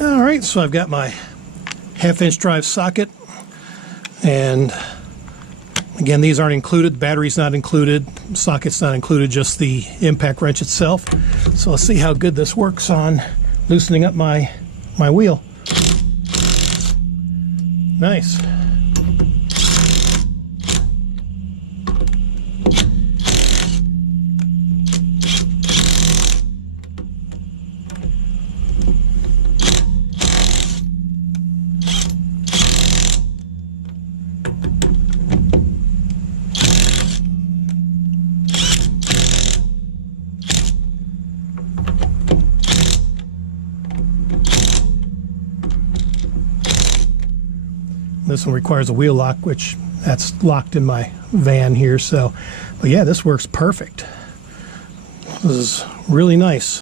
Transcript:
Alright, so I've got my 1/2-inch drive socket, and again, these aren't included, the battery's not included, socket's not included, just the impact wrench itself. So let's see how good this works on loosening up my wheel. Nice. This one requires a wheel lock, which that's locked in my van here. So, but yeah, this works perfect. This is really nice.